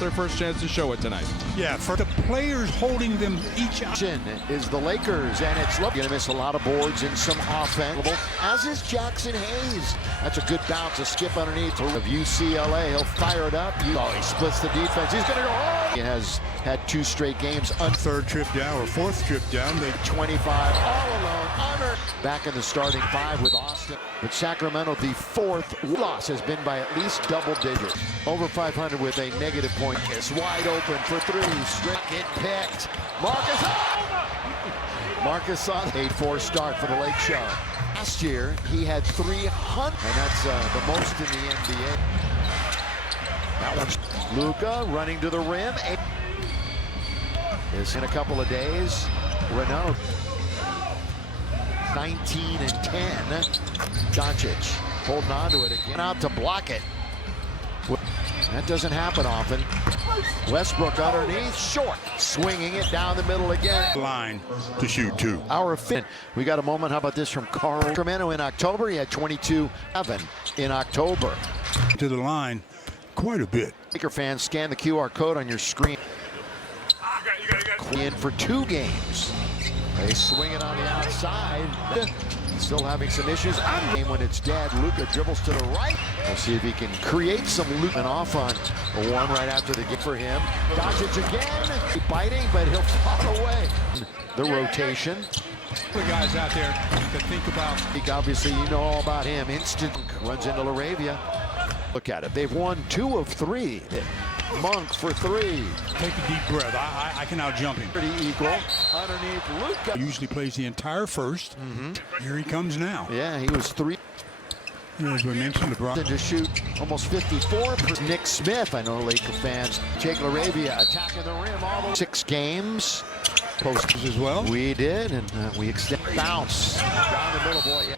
Their first chance to show it tonight. Yeah, for the players holding them each out. Is the Lakers, and it's going to miss a lot of boards and some offense, as is Jackson Hayes. That's a good bounce, a skip underneath of UCLA. He'll fire it up. Oh, he splits the defense. He's going to go home. He has had 2 straight games. Third trip down or 4th trip down. They 25 all alone. Under back in the starting 5 with Austin. But Sacramento, the 4th loss has been by at least double digits. Over 500 with a negative point. It's wide open for 3. Straight get picked. Marcus on 8-4 start for the Lake Show. Last year he had 300, and that's the most in the NBA. That one's Luka running to the rim. This in a couple of days. Renault 19 and 10. Doncic holding on to it again, out to block it. That doesn't happen often. Westbrook underneath, short, swinging it down the middle again. Line to shoot 2. Our fit. We got a moment. How about this from Carl? Sacramento in October. He had 22-7 in October. To the line quite a bit. Laker fans, scan the QR code on your screen. In for 2 games. They swing it on the outside. Still having some issues. Game when it's dead. Luka dribbles to the right. We'll see if he can create some loop and off on a one right after the game for him. Doncic again. Biting, but he'll fall away. The rotation. The guys out there to think about. Obviously, you know all about him. Instant runs into LaRavia. Look at it. They've won 2 of 3. Monk for 3. Take a deep breath. I can out-jump him. Pretty equal. Underneath Luka. Usually plays the entire first. Here he comes now. Yeah, he was 3. As we mentioned, LeBron. To shoot almost 54%. Nick Smith, I know Laker fans. Jake LaRavia attacking the rim all the 6 games. Posters as well. We did, and we extend bounce down the middle, boy.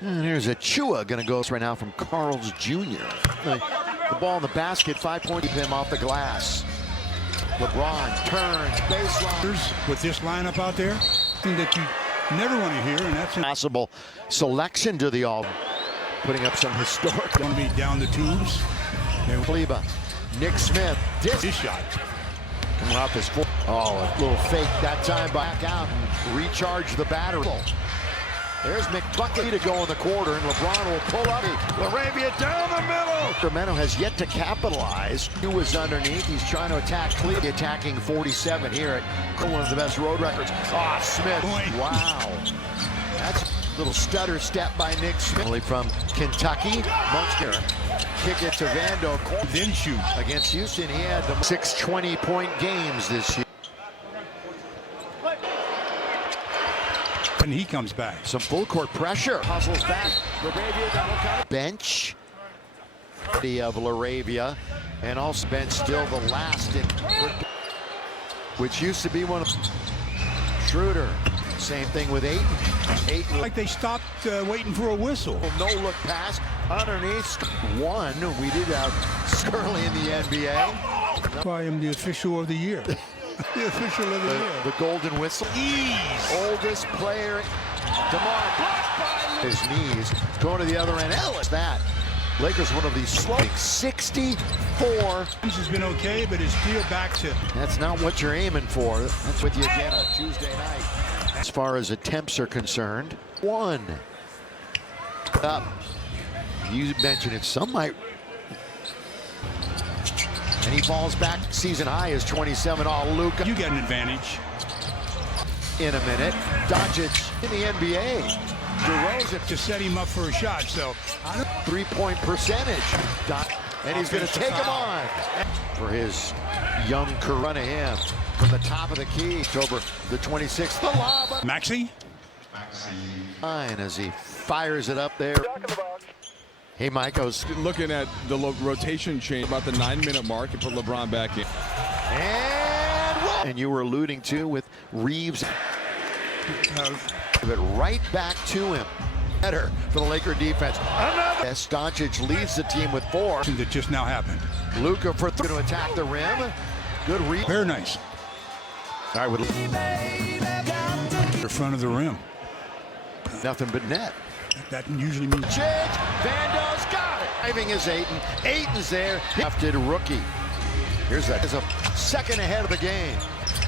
And here's a Chua going to go right now from Carl's Jr. The ball in the basket, 5 points, keep him off the glass. LeBron turns, baseline. With this lineup out there, thing that you never want to hear, and that's possible selection to the all. Putting up some historic. Going to be down the tubes. Kleba, Nick Smith, this shot. Coming off his foot. Oh, a little fake that time, back out and recharge the battery. There's McBucket to go in the quarter, and LeBron will pull up. LaRavia down the middle. Sacramento has yet to capitalize. He was underneath. He's trying to attack Cleveland, attacking 47 here at one of the best road records. Oh, Smith. Wow. That's a little stutter step by Nick Smith. From Kentucky. Munster. Kick it to Vando. Then shoot. Against Houston, he had the 6 20-point games this year. And he comes back. Some full court pressure. Hustles back. LaRavia double cut. Bench. Of LaRavia. And also bench still the last in. Which used to be one of Schroeder. Same thing with Ayton. Like they stopped waiting for a whistle. No look pass. Underneath. 1. We did have Scurley in the NBA. That's why I am the official of the year. The official of the year. The golden whistle. Oldest player. DeMar blocked by his knees. Going to the other end. Ellis that. Lakers one of these slowing 64. This has been okay, but it's still back to. That's not what you're aiming for. That's with you again on Tuesday night. As far as attempts are concerned, 1. Up. You mentioned it. Some might. And he falls back. Season high is 27. All Luka. You get an advantage. In a minute. Doncic in the NBA. DeRozan to set him up for a shot. So 3-point percentage. And he's going to take him on for his young career. Run of him from the top of the key. October the 26th. The lob. Maxey. Fine as he fires it up there. Hey, Mike, I was looking at the rotation change about the 9-minute mark and put LeBron back in. And you were alluding to with Reeves. Give it right back to him. Better for the Laker defense. Another. Doncic leads the team with 4. That just now happened. Luka for 3 to attack the rim. Good read. Very nice. All right, with the front of the rim. Nothing but net. That usually means. Vando's got it. Driving is Ayton. Ayton's there. Drafted rookie. Here's that. Is a second ahead of the game.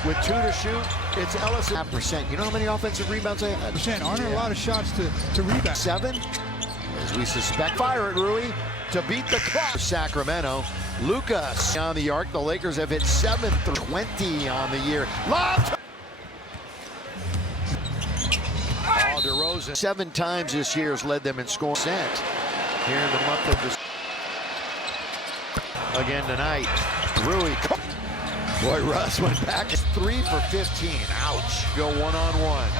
With 2 to shoot, it's Ellis. 5%. You know how many offensive rebounds they had? Aren't there a lot of shots to rebound? 7. As we suspect, fire at Rui to beat the clock. Sacramento. Lucas on the arc. The Lakers have hit 7 through 20 on the year. Lob. Oh, DeRozan 7 times this year has led them in scoring. Here in the month of this. Again tonight, Rui. Boy, Russ went back. It's 3 for 15. Ouch. Go one-on-one.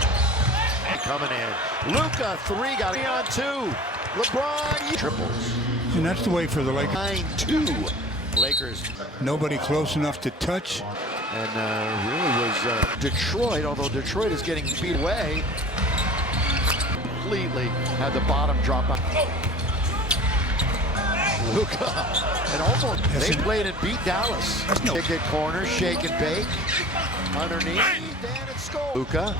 Coming in. Luka, 3. Got it on 2. LeBron. Triples. And that's the way for the Lakers. 9-2. Lakers. Nobody close enough to touch. And really was Detroit, although Detroit is getting beat away. Completely had the bottom drop out. Luka, and almost they played and beat Dallas. Kick it corner, shake and bake. Underneath, Dan and score. Luka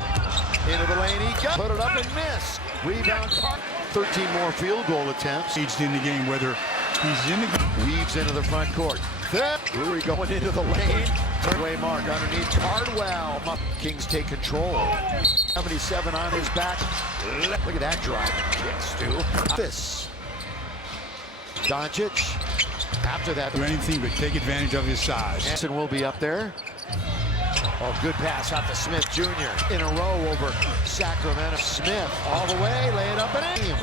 into the lane, he got put it up and miss. Rebound, 13 more field goal attempts. He's in the game, whether he's in the game. Weaves into the front court. Rui going into the lane. Third-way mark underneath Cardwell. Kings take control. 77 on his back. Look at that drive. Kick, Stu. This. Doncic. After that. Do anything but take advantage of his size. Anson will be up there. Oh, good pass out to Smith Jr. In a row over Sacramento. Smith all the way. Lay it up and aim.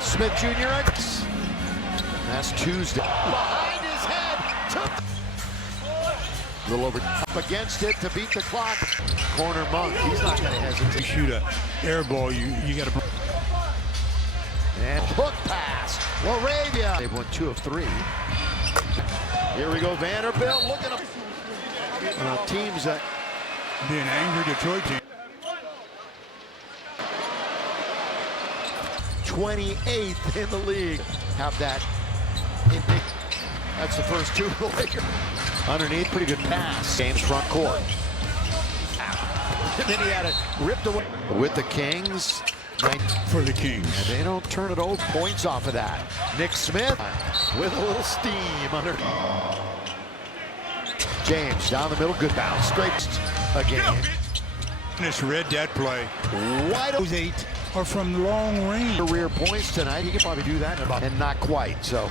Smith Jr. That's Tuesday. Behind his head. A little over up against it to beat the clock. Corner Monk. He's not going to hesitate. Shoot a air ball. You got to. And hook pass. LaRavia. They've won 2 of 3. Here we go. Vanderbilt looking up. Teams that Be an angry Detroit team. 28th in the league. Have that. That's the first 2 of the Lakers. Underneath, pretty good pass. James front court. And then he had it ripped away with the Kings. For the Kings. And they don't turn it over. Points off of that. Nick Smith with a little steam under. James down the middle. Good bounce. Straight again. Just read that play. Wide Those 8 are from long range. career points tonight. He could probably do that in about, and not quite. So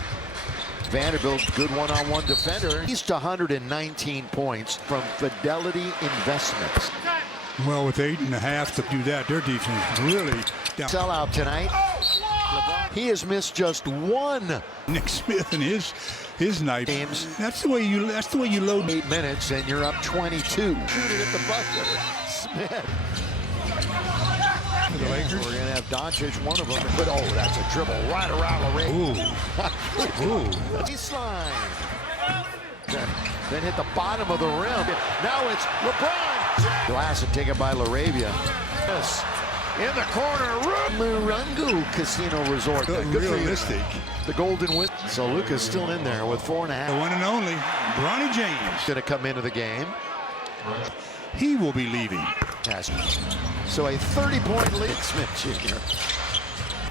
Vanderbilt, good one-on-one defender. He's to 119 points from Fidelity Investments. Well, with 8.5 to do that, their defense really down. Sellout tonight. LeBron, he has missed just 1. Nick Smith and his night. Games. That's the way you load. 8 minutes and you're up 22. Shooting at the bucket. Smith. For the Lakers. We're gonna have Doncic, one of them. But oh, that's a dribble right around the ring. Ooh. Baseline. Then hit the bottom of the rim. Now it's LeBron. Glass and taken by LaRavia. Yes. In the corner, Murungu Casino Resort. Good Realistic. The Golden Wind. So Luka's still in there with 4.5. The one and only Bronny James. Going to come into the game. He will be leaving. Yes. So a 30-point lead. Smith Jr.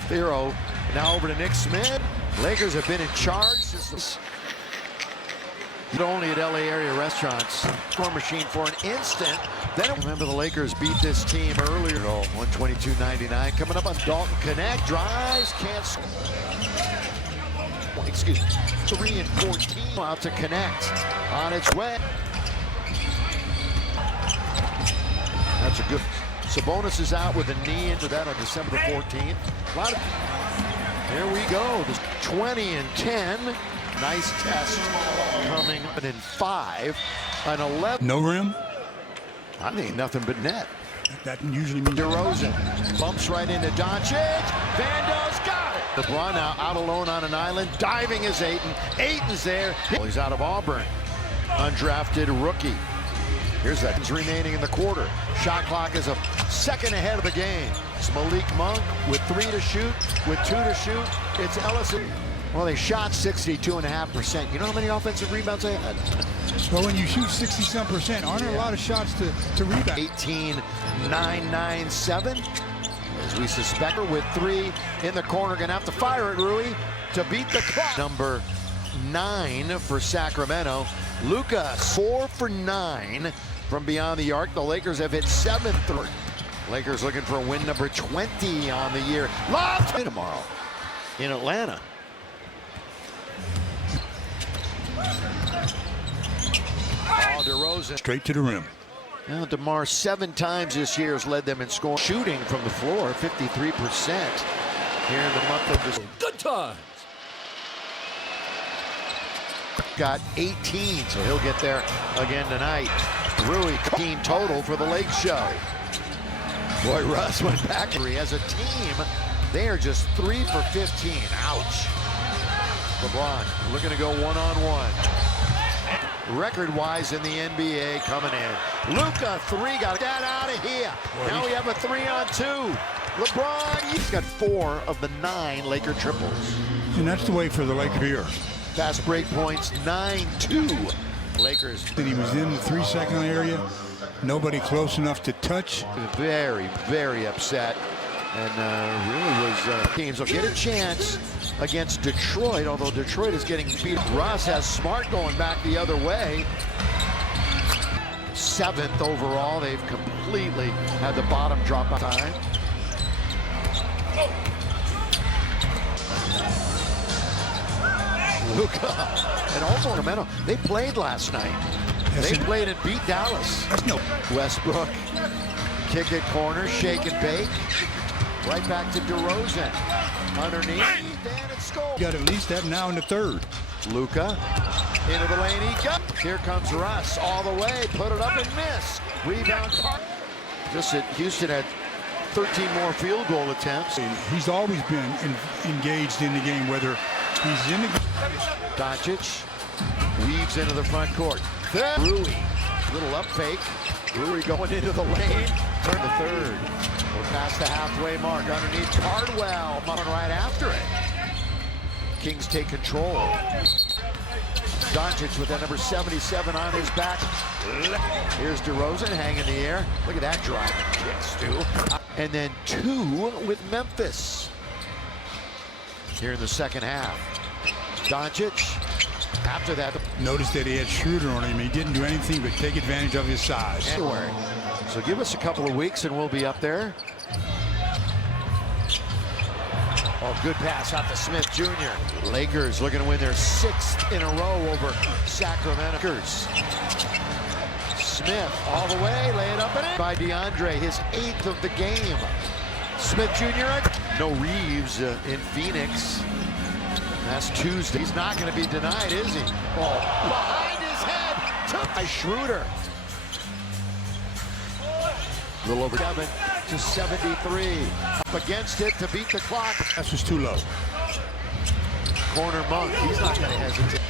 Thero now over to Nick Smith. Lakers have been in charge since only at LA area restaurants. Score machine for an instant. Then remember the Lakers beat this team earlier. 122.99 coming up on Dalton Connect. Drives, can't score. Excuse me. 3 and 14 out to Connect. On its way. That's a good. Sabonis is out with a knee into that on December the 14th. Here we go. 20 and 10. Nice test coming in 5. An 11. No rim? I think nothing but net. That usually means DeRozan bumps right into Doncic. Vando's got it. LeBron now out alone on an island. Diving is Ayton. Ayton's there. He's out of Auburn. Undrafted rookie. Here's that. He's remaining in the quarter. Shot clock is a second ahead of the game. It's Malik Monk with 3 to shoot. With 2 to shoot, it's Ellison. Well, they shot 62.5%. You know how many offensive rebounds they had? well, when you shoot 60-some%, aren't there a lot of shots to rebound? 18-9-9-7. As we suspect, with 3 in the corner, gonna have to fire it, Rui, to beat the clock. Number 9 for Sacramento. Luka 4 for 9 from beyond the arc. The Lakers have hit 7 3. Lakers looking for win number 20 on the year. Lob tomorrow in Atlanta. Oh, DeRozan. Straight to the rim. Now, DeMar 7 times this year has led them in scoring. Shooting from the floor, 53% here in the month of December. Good times. Got 18, so he'll get there again tonight. Rui, team total for the Lake Show. Boy, Russ went back. As a team, they are just 3 for 15. Ouch. LeBron looking to go one-on-one. Record-wise in the NBA coming in. Luka, 3, got that out of here. Now we have a 3-on-2. LeBron, he's got 4 of the 9 Laker triples. And that's the way for the Lakers here. Fast break points, 9-2. Lakers. And he was in the 3-second area. Nobody close enough to touch. Very, very upset. And really was teams will get a chance against Detroit, although Detroit is getting beat. Russ has Smart going back the other way. 7th overall. They've completely had the bottom drop on time. Luka and also Sacramento. They played last night. They played and beat Dallas. Westbrook, kick it corner, shake and bake. Right back to DeRozan. Underneath, and it's scored. Got at least that now in the third. Luka into the lane. He got. Here comes Russ all the way. Put it up and miss. Rebound. Just that Houston had 13 more field goal attempts. He's always been engaged in the game, whether he's in the. Doncic weaves into the front court. Rui, little up fake. Rui going into the lane. Turn the third. We're past the halfway mark. Underneath Cardwell, coming right after it. Kings take control. Doncic with that number 77 on his back. Here's DeRozan hanging in the air. Look at that drive kick, Stu. And then 2 with Memphis. Here in the second half. Doncic. After that, notice that he had Schroeder on him. He didn't do anything but take advantage of his size. So give us a couple of weeks and we'll be up there. Oh, good pass out to Smith Jr. Lakers looking to win their 6th in a row over Sacramento. Smith all the way, lay it up and in by DeAndre, his 8th of the game. Smith Jr. No Reeves in Phoenix. That's Tuesday. He's not going to be denied, is he? Oh, behind his head, took by Schroeder. A little over 7 to 73. Up against it to beat the clock. That's just too low. Corner Monk, he's not going to hesitate.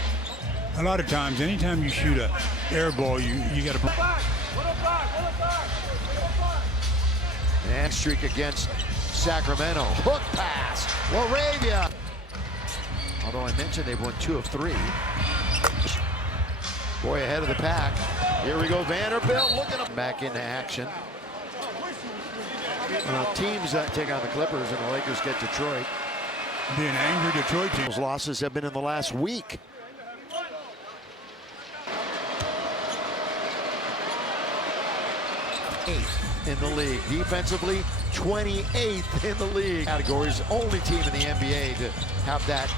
A lot of times, anytime you shoot a air ball, you got to. And streak against Sacramento. Hook pass. LaRavia. Although I mentioned they've won 2 of 3. Boy, ahead of the pack. Here we go, Vanderbilt looking up. Back into action. Teams take on the Clippers and the Lakers get Detroit. Being angry Detroit team. Those losses have been in the last week. Eighth in the league. Defensively, 28th in the league. Categories, only team in the NBA to have that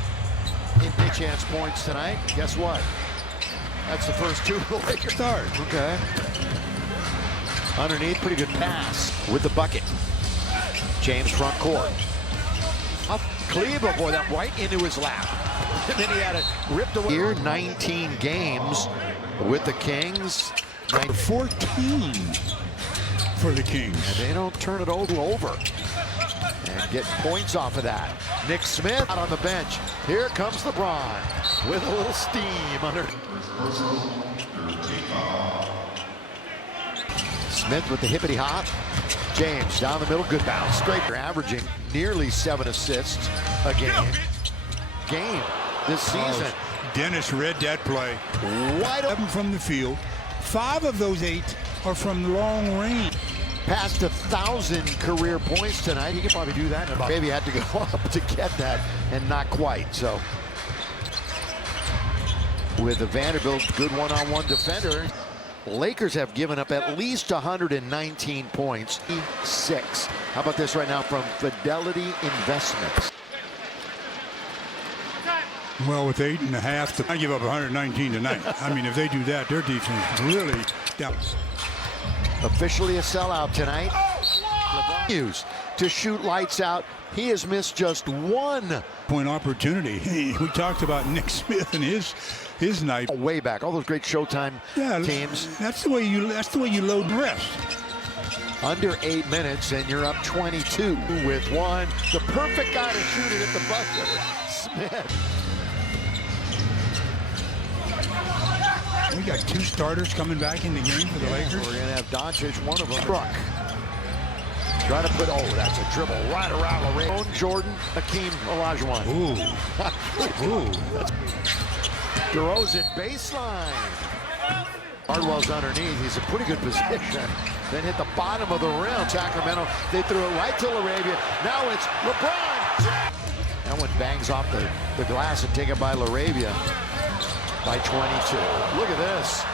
in big chance points tonight. Guess what? That's the first 2 of the Lakers start. Okay. Underneath, pretty good pass with the bucket. James front court. Up Cleveland, boy, that right into his lap. And then he had it ripped away. Here, 19 games with the Kings. 14 for the Kings. And they don't turn it over. And get points off of that. Nick Smith out on the bench. Here comes LeBron with a little steam under. Smith with the hippity hop. James down the middle, good bounce. Straight. They're averaging nearly 7 assists a game this season. Dennis read that play. Wide open 7 from the field. 5 of those 8 are from long range. Passed 1,000 career points tonight. He could probably do that in about. Maybe had to go up to get that, and not quite. So with a Vanderbilt good one-on-one defender. Lakers have given up at least 119 points. 6. How about this right now from Fidelity Investments? Well, with 8.5, I give up 119 tonight. I mean, if they do that, their defense really down. Officially a sellout tonight. LeBron used to shoot lights out. He has missed just 1 point opportunity. Hey, we talked about Nick Smith and his night. Way back, all those great Showtime teams. That's the way you load and rest. Under 8 minutes, and you're up 22 with 1. The perfect guy to shoot it at the buzzer, Smith. We got 2 starters coming back in the game for the Lakers. We're going to have Doncic, one of them. Truck. Trying to put, that's a dribble right around the rim. Jordan, Hakeem Olajuwon. Ooh. DeRozan baseline. Hardwell's underneath. He's in pretty good position. Then hit the bottom of the rim. Sacramento, they threw it right to LaRavia. Now it's LeBron. That one bangs off the glass and taken by LaRavia by 22. Look at this.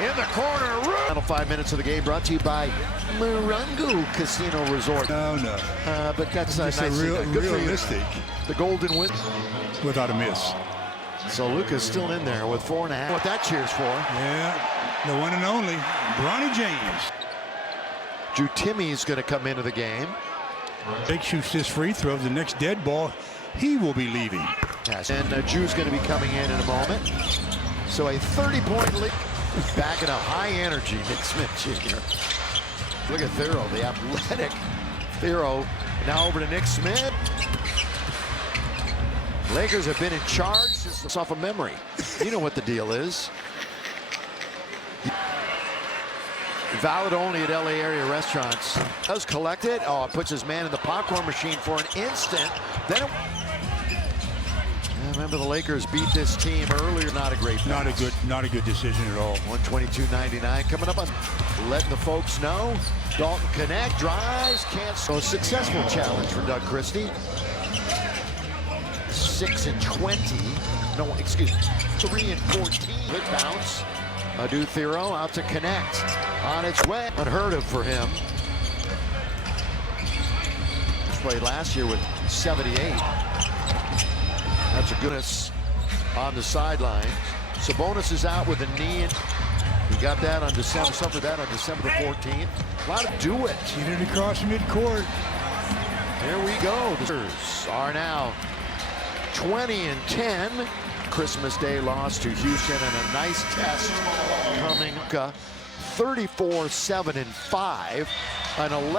In the corner. Final 5 minutes of the game brought to you by Morongo Casino Resort. No. But that's just nice. realistic. The Golden Win. Without a miss. So Luka's still in there with 4.5. What that cheers for. Yeah, the one and only Bronny James. Timmy's going to come into the game. Jake shoots this free throw. The next dead ball, he will be leaving. Yes. And Jew's going to be coming in a moment. So a 30-point lead. Back in a high energy, Nick Smith Jr. Look at Thero, the athletic Thero. Now over to Nick Smith. Lakers have been in charge since it's off of memory. You know what the deal is. Valid only at LA area restaurants. Does collect it. It puts his man in the popcorn machine for an instant. Then remember the Lakers beat this team earlier. Not a great pass. Not a good decision at all. 122.99 coming up on letting the folks know. Dalton Connect drives, can't. So successful challenge for Doug Christie. 6 and 20. No, excuse me. 3 and 14. Good bounce. Adu Thero out to Connect. On its way. Unheard of for him. He played last year with 78. That's a goodness on the sideline. Sabonis is out with a knee. He got that on suffered that on December the 14th. A lot of do it. Get it across midcourt. Here we go. The Lakers are now 20 and 10. Christmas Day loss to Houston and a nice test coming. 34-7-5. An 11.